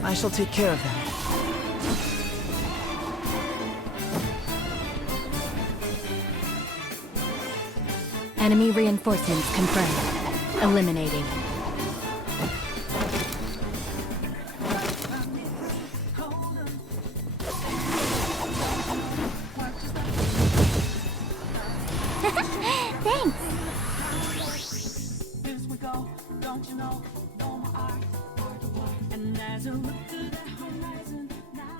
I shall take care of them. Enemy reinforcements confirmed. Eliminating. Thanks! Here we go, don't you know my eye, and as I look to the horizon, now.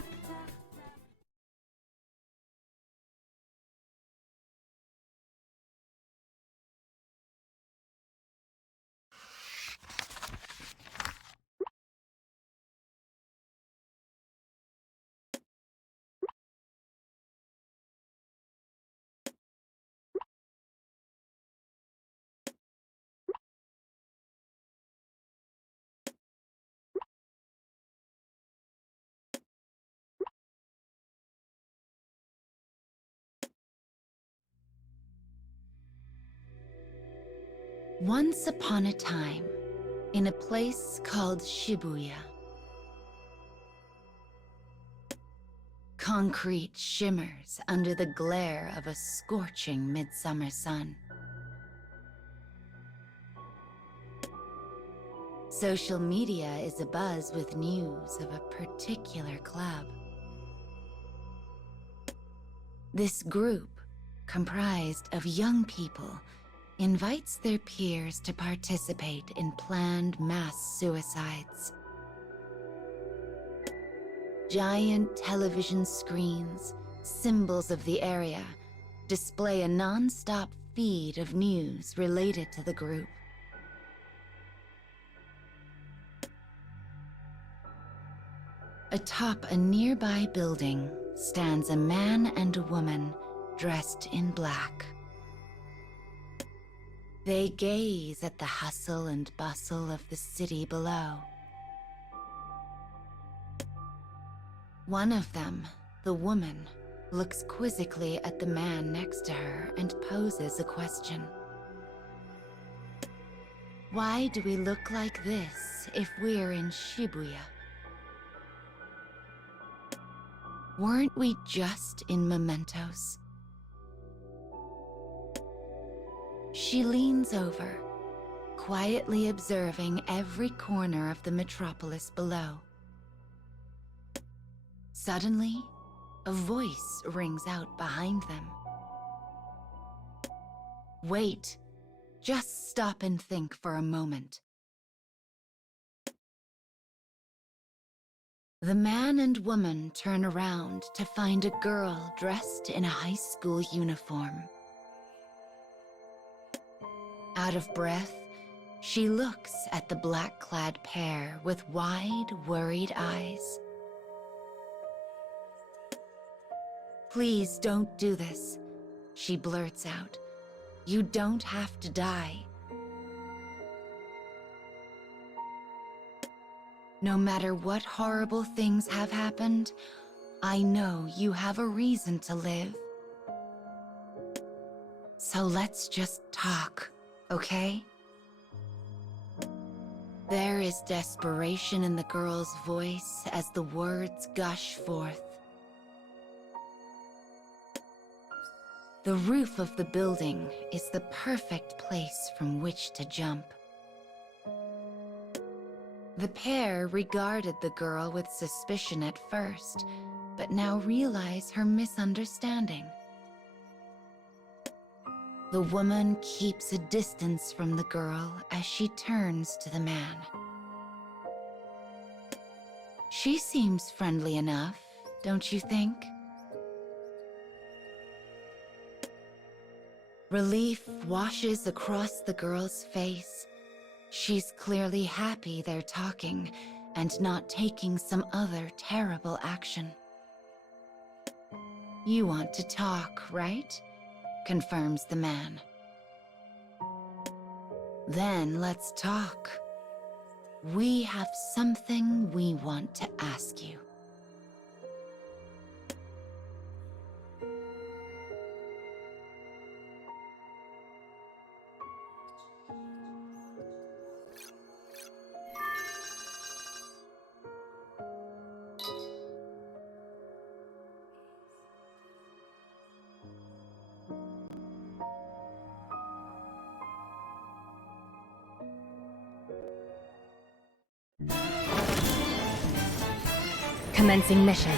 Once upon a time, in a place called Shibuya, concrete shimmers under the glare of a scorching midsummer sun. Social media is abuzz with news of a particular club. This group, comprised of young people, invites their peers to participate in planned mass suicides. Giant television screens, symbols of the area, display a non-stop feed of news related to the group. Atop a nearby building stands a man and a woman dressed in black. They gaze at the hustle and bustle of the city below. One of them, the woman, looks quizzically at the man next to her and poses a question. Why do we look like this if we're in Shibuya? Weren't we just in mementos? She leans over, quietly observing every corner of the metropolis below. Suddenly, a voice rings out behind them. Wait, just stop and think for a moment. The man and woman turn around to find a girl dressed in a high school uniform. Out of breath, she looks at the black-clad pair with wide, worried eyes. "Please don't do this," she blurts out. "You don't have to die. No matter what horrible things have happened, I know you have a reason to live. So let's just talk, okay?" There is desperation in the girl's voice as the words gush forth. The roof of the building is the perfect place from which to jump. The pair regarded the girl with suspicion at first, but now realize her misunderstanding. The woman keeps a distance from the girl as she turns to the man. She seems friendly enough, don't you think? Relief washes across the girl's face. She's clearly happy they're talking and not taking some other terrible action. You want to talk, right? Confirms the man. Then let's talk. We have something we want to ask you. Commencing mission.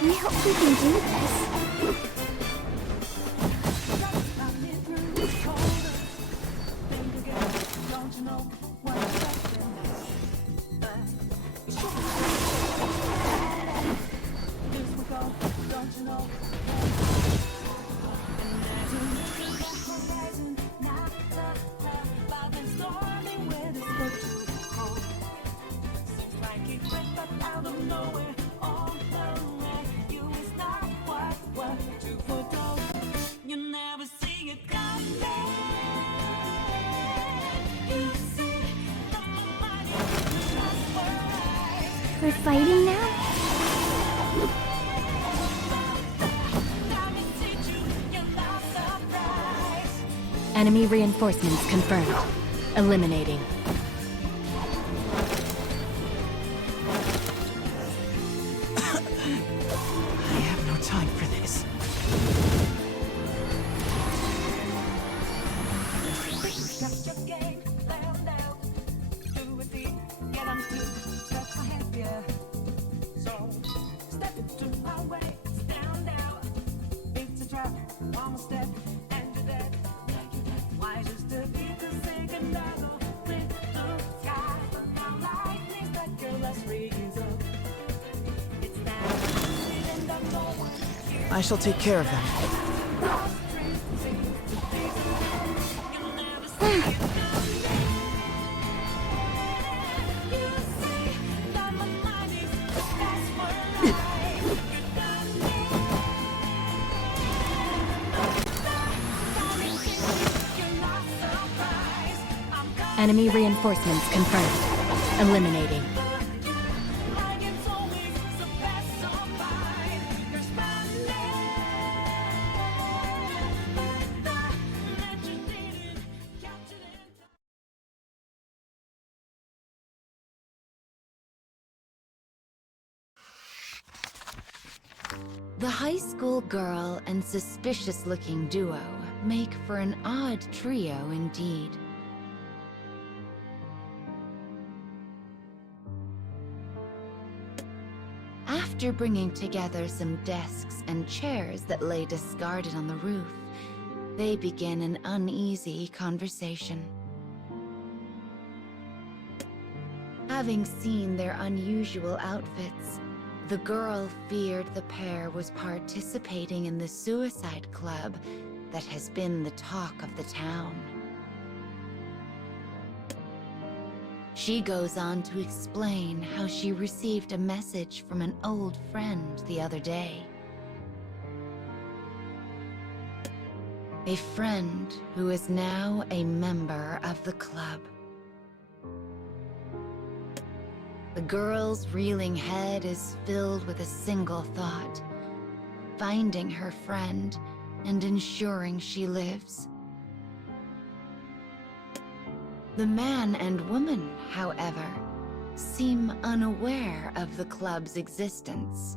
I hope we can do this. We're fighting now? Enemy reinforcements confirmed. Eliminating. I have no time for this. I shall take care of them. Enemy reinforcements confirmed. Eliminating. The high school girl and suspicious-looking duo make for an odd trio indeed. After bringing together some desks and chairs that lay discarded on the roof, they begin an uneasy conversation. Having seen their unusual outfits, the girl feared the pair was participating in the suicide club that has been the talk of the town. She goes on to explain how she received a message from an old friend the other day. A friend who is now a member of the club. The girl's reeling head is filled with a single thought: finding her friend and ensuring she lives. The man and woman, however, seem unaware of the club's existence.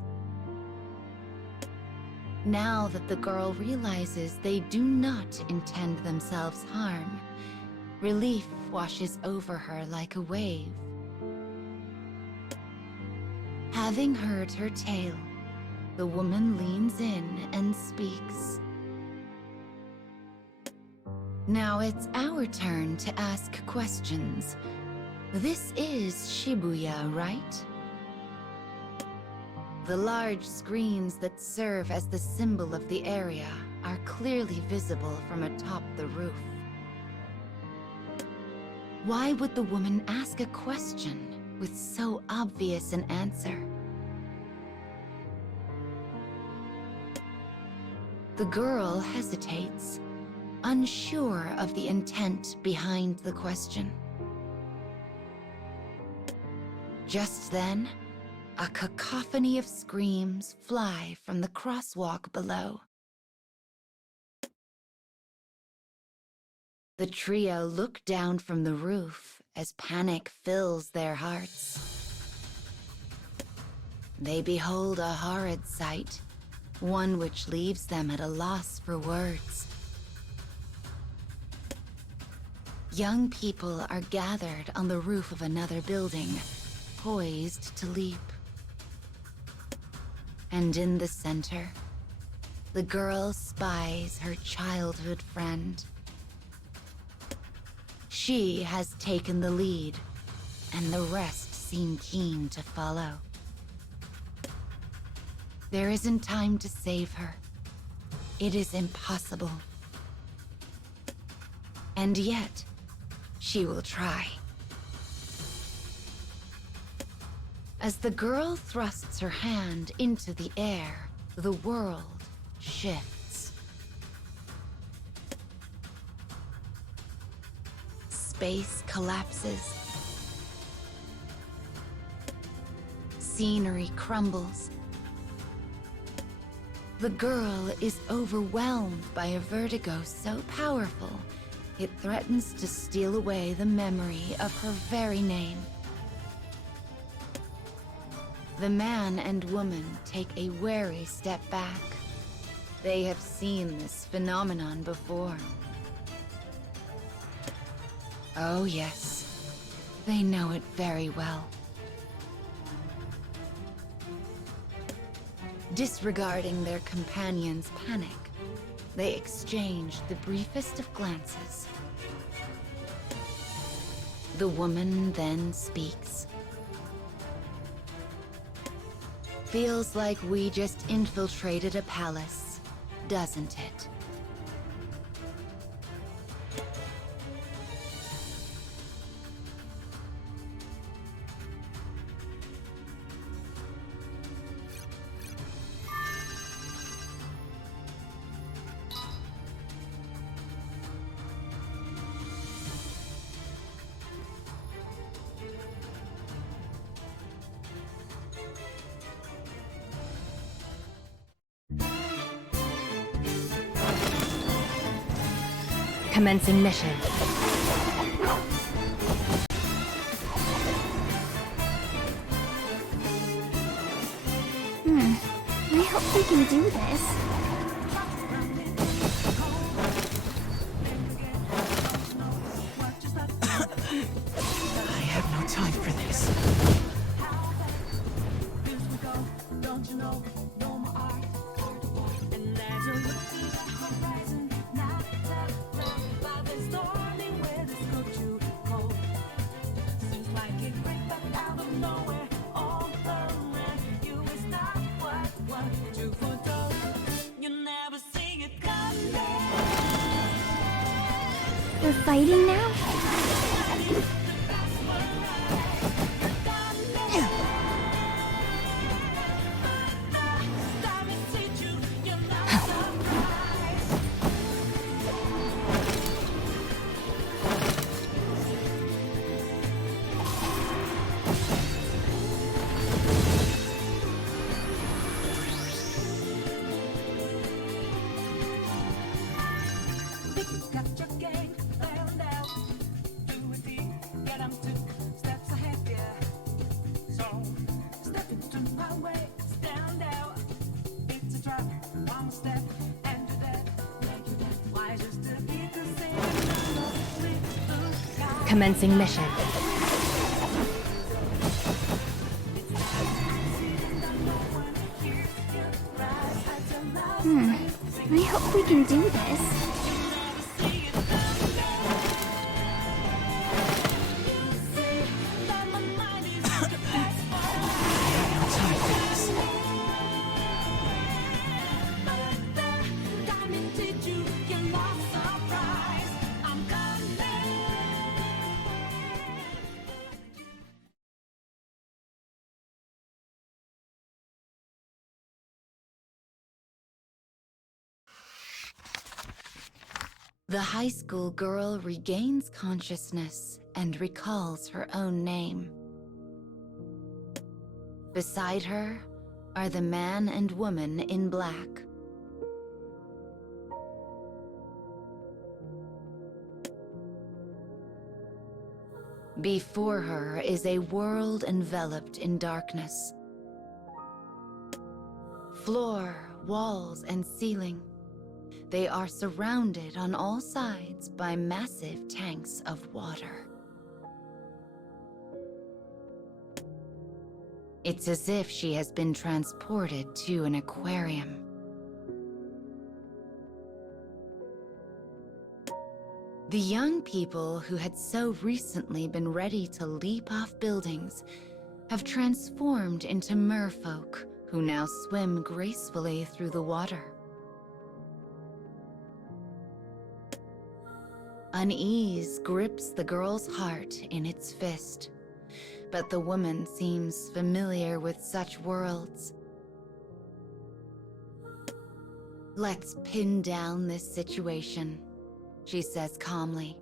Now that the girl realizes they do not intend themselves harm, relief washes over her like a wave. Having heard her tale, the woman leans in and speaks. Now it's our turn to ask questions. This is Shibuya, right? The large screens that serve as the symbol of the area are clearly visible from atop the roof. Why would the woman ask a question with so obvious an answer? The girl hesitates, unsure of the intent behind the question. Just then, a cacophony of screams fly from the crosswalk below. The trio look down from the roof as panic fills their hearts. They behold a horrid sight, one which leaves them at a loss for words. Young people are gathered on the roof of another building, poised to leap. And in the center, the girl spies her childhood friend. She has taken the lead, and the rest seem keen to follow. There isn't time to save her. It is impossible. And yet, she will try. As the girl thrusts her hand into the air, the world shifts. Space collapses. Scenery crumbles. The girl is overwhelmed by a vertigo so powerful, it threatens to steal away the memory of her very name. The man and woman take a wary step back. They have seen this phenomenon before. Oh yes, they know it very well. Disregarding their companion's panic, they exchange the briefest of glances. The woman then speaks. Feels like we just infiltrated a palace, doesn't it? Commencing mission. I hope we can do this. I have no time for this. Don't you know, no more art. And as I look to the horizon, not by the stormy weather's go too cold. Seems like it crept up out of nowhere, all around you is not what you foretold. You never see it coming. We're fighting now? Commencing mission. I hope we can do this. No time for this. The high school girl regains consciousness and recalls her own name. Beside her are the man and woman in black. Before her is a world enveloped in darkness. Floor, walls, and ceiling. They are surrounded on all sides by massive tanks of water. It's as if she has been transported to an aquarium. The young people who had so recently been ready to leap off buildings have transformed into merfolk who now swim gracefully through the water. Unease grips the girl's heart in its fist, but the woman seems familiar with such worlds. "Let's pin down this situation," she says calmly.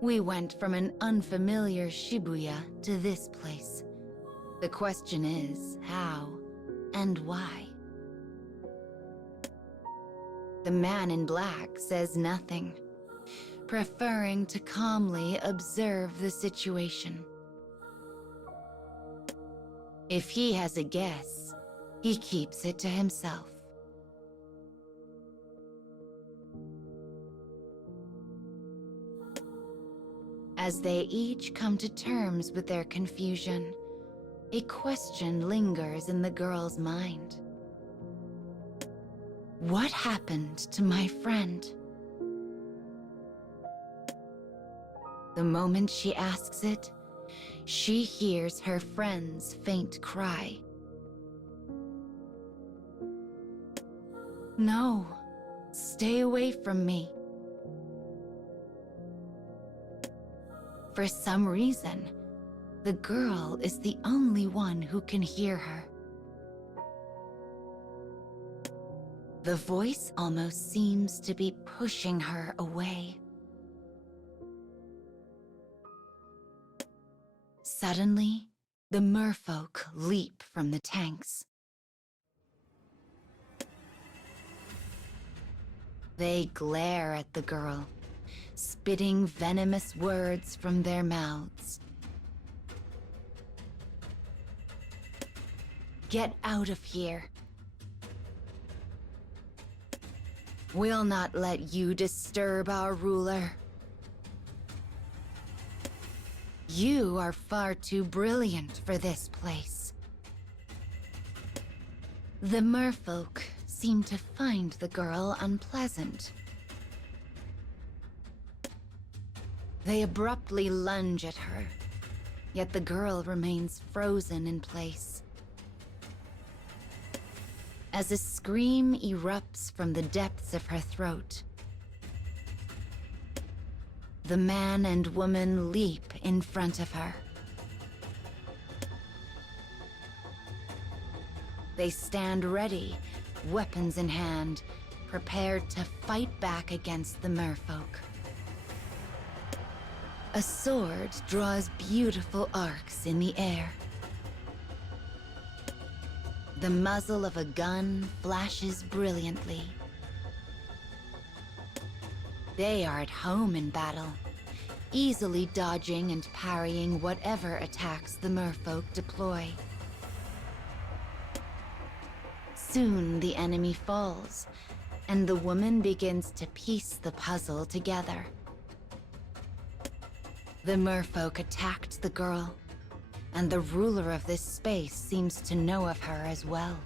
"We went from an unfamiliar Shibuya to this place. The question is, how and why?" The man in black says nothing, preferring to calmly observe the situation. If he has a guess, he keeps it to himself. As they each come to terms with their confusion, a question lingers in the girl's mind. What happened to my friend? The moment she asks it, she hears her friend's faint cry. "No, stay away from me." For some reason, the girl is the only one who can hear her. The voice almost seems to be pushing her away. Suddenly, the merfolk leap from the tanks. They glare at the girl, spitting venomous words from their mouths. "Get out of here. We'll not let you disturb our ruler. You are far too brilliant for this place." The merfolk seem to find the girl unpleasant. They abruptly lunge at her, yet the girl remains frozen in place. As a scream erupts from the depths of her throat, the man and woman leap in front of her. They stand ready, weapons in hand, prepared to fight back against the merfolk. A sword draws beautiful arcs in the air. The muzzle of a gun flashes brilliantly. They are at home in battle, easily dodging and parrying whatever attacks the merfolk deploy. Soon the enemy falls, and the woman begins to piece the puzzle together. The merfolk attacked the girl, and the ruler of this space seems to know of her as well.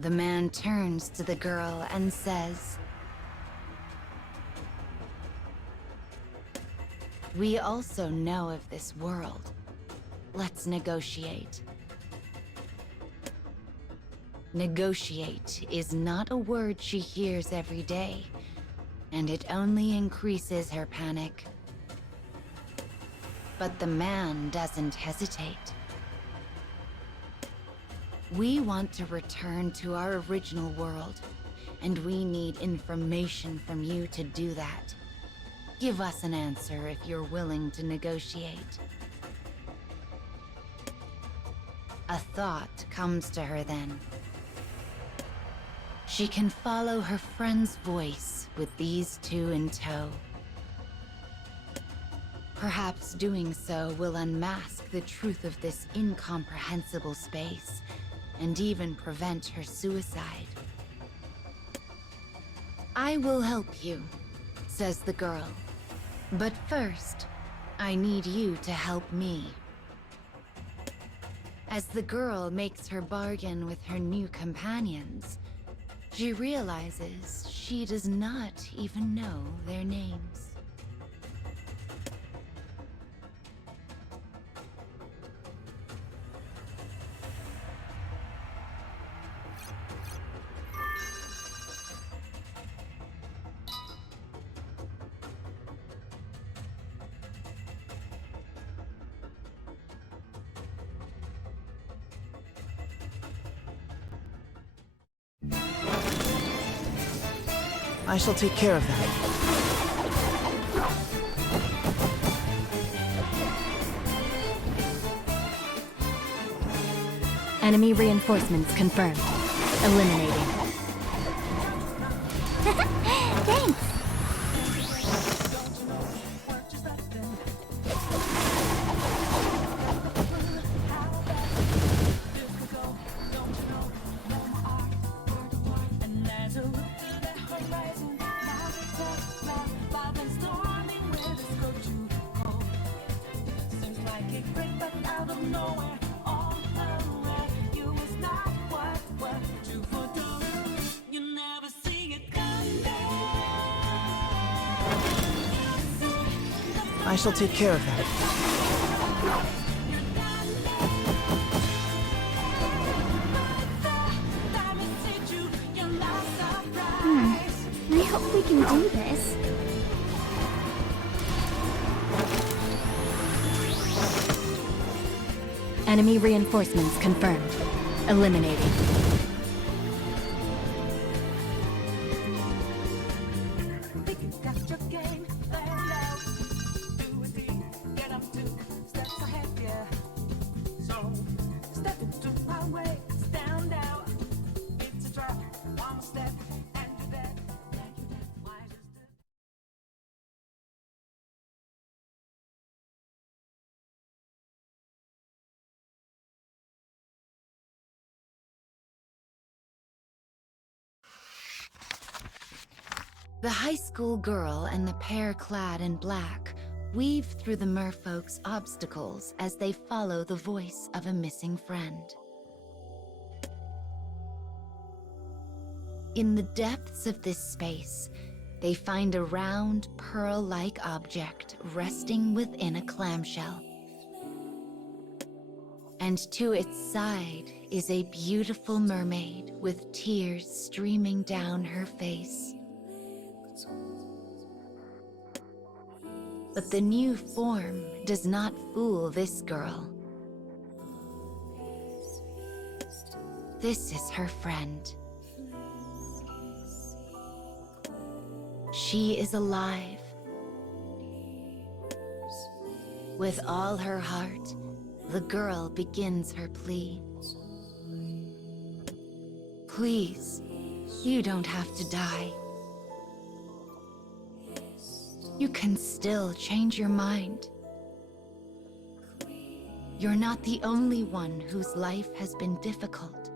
The man turns to the girl and says, "We also know of this world. Let's negotiate." Negotiate is not a word she hears every day, and it only increases her panic. But the man doesn't hesitate. "We want to return to our original world, and we need information from you to do that. Give us an answer if you're willing to negotiate." A thought comes to her then. She can follow her friend's voice with these two in tow. Perhaps doing so will unmask the truth of this incomprehensible space, and even prevent her suicide. "I will help you," says the girl. "But first, I need you to help me." As the girl makes her bargain with her new companions, she realizes she does not even know their names. I shall take care of that. Enemy reinforcements confirmed. Eliminating. Thanks. And as I look to the horizon, now I've been storming where this go to go. Seems like it great, but out of nowhere, all around you is not what you for do. You never see it coming. I shall take care of that. I hope we can do this. Enemy reinforcements confirmed. Eliminating. Think you got your game planned out. Do it deep, get up 2 steps ahead, yeah. So step into my way, stand out. It's a trap, one step, and you're dead. Why just do? The high school girl and the pair clad in black weave through the merfolk's obstacles as they follow the voice of a missing friend. In the depths of this space, they find a round, pearl-like object resting within a clamshell. And to its side is a beautiful mermaid with tears streaming down her face. But the new form does not fool this girl. This is her friend. She is alive. With all her heart, the girl begins her plea. "Please, you don't have to die. You can still change your mind. You're not the only one whose life has been difficult."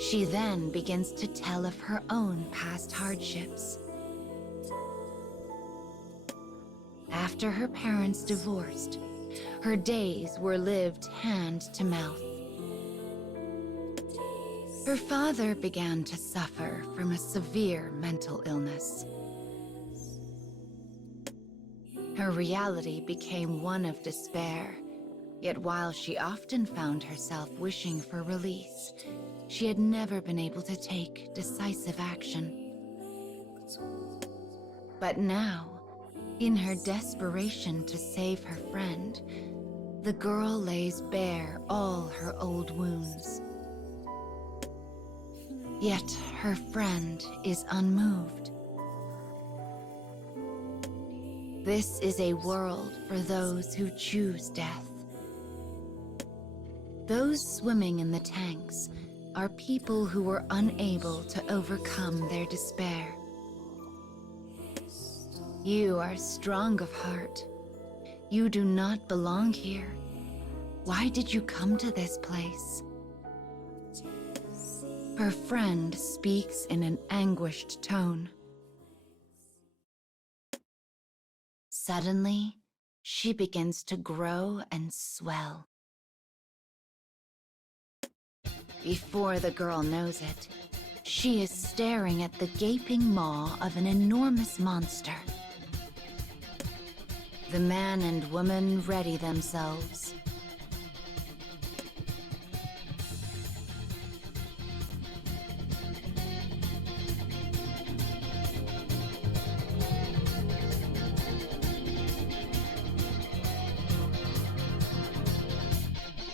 She then begins to tell of her own past hardships. After her parents divorced, her days were lived hand to mouth. Her father began to suffer from a severe mental illness. Her reality became one of despair, yet while she often found herself wishing for release, she had never been able to take decisive action. But now, in her desperation to save her friend, the girl lays bare all her old wounds. Yet her friend is unmoved. This is a world for those who choose death. Those swimming in the tanks are people who were unable to overcome their despair. You are strong of heart. You do not belong here. Why did you come to this place? Her friend speaks in an anguished tone. Suddenly, she begins to grow and swell. Before the girl knows it, she is staring at the gaping maw of an enormous monster. The man and woman ready themselves.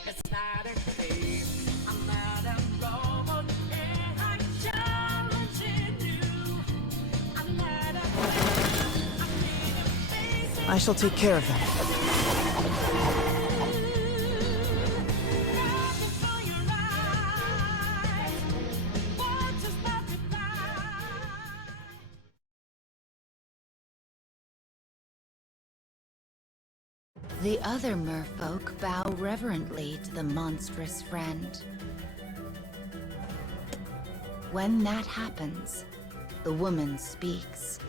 It's not a game. I'm not a robot. And I'm challenging you. I'm not a I need a face. I shall take care of them. Nothing for your eyes. What just multiply? The other merfolk bow reverently to the monstrous friend. When that happens, the woman speaks.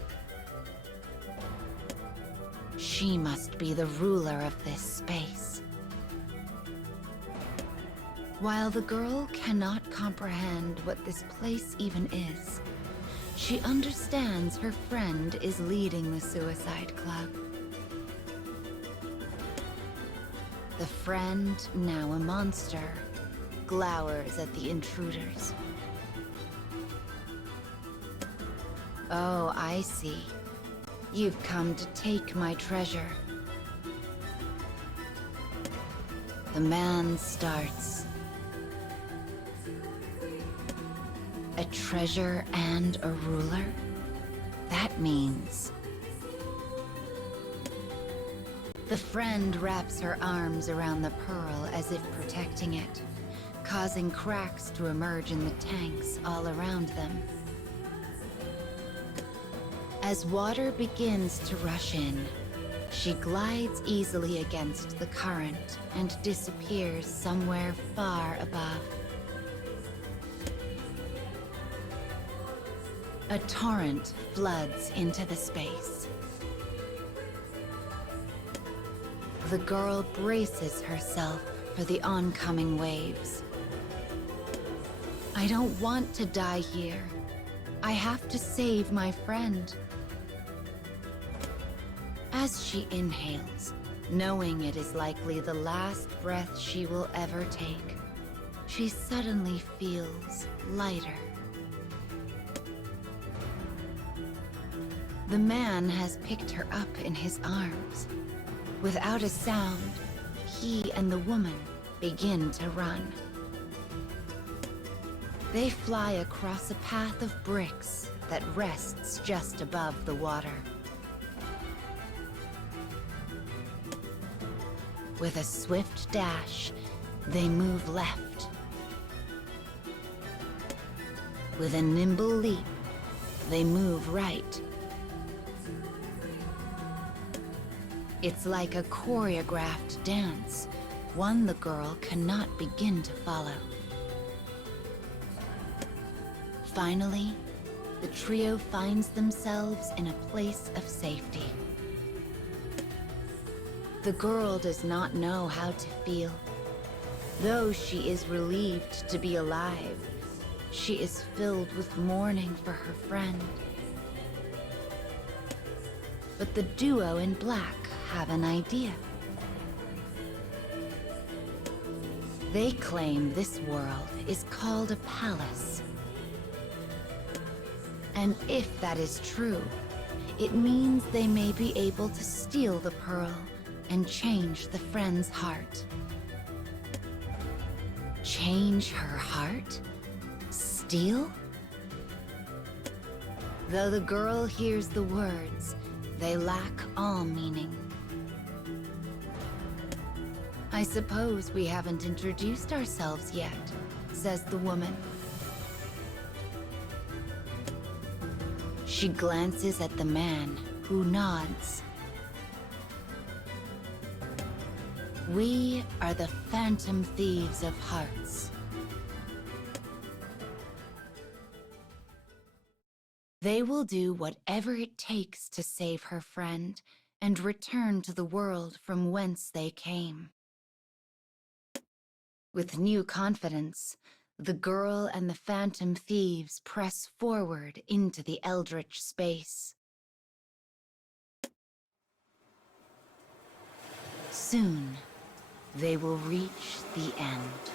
She must be the ruler of this space. While the girl cannot comprehend what this place even is, she understands her friend is leading the suicide club. The friend, now a monster, glowers at the intruders. Oh, I see. You've come to take my treasure. The man starts. A treasure and a ruler? That means... The friend wraps her arms around the pearl as if protecting it, causing cracks to emerge in the tanks all around them. As water begins to rush in, she glides easily against the current and disappears somewhere far above. A torrent floods into the space. The girl braces herself for the oncoming waves. I don't want to die here. I have to save my friend. As she inhales, knowing it is likely the last breath she will ever take, she suddenly feels lighter. The man has picked her up in his arms. Without a sound, he and the woman begin to run. They fly across a path of bricks that rests just above the water. With a swift dash, they move left. With a nimble leap, they move right. It's like a choreographed dance, one the girl cannot begin to follow. Finally, the trio finds themselves in a place of safety. The girl does not know how to feel. Though she is relieved to be alive, She is filled with mourning for her friend. But the duo in black have an idea. They claim this world is called a palace. And if that is true, it means they may be able to steal the pearl and change the friend's heart. Change her heart? Steal? Though the girl hears the words, they lack all meaning. I suppose we haven't introduced ourselves yet, says the woman. She glances at the man, who nods. We are the Phantom Thieves of Hearts. They will do whatever it takes to save her friend and return to the world from whence they came. With new confidence, the girl and the Phantom Thieves press forward into the eldritch space. Soon, they will reach the end.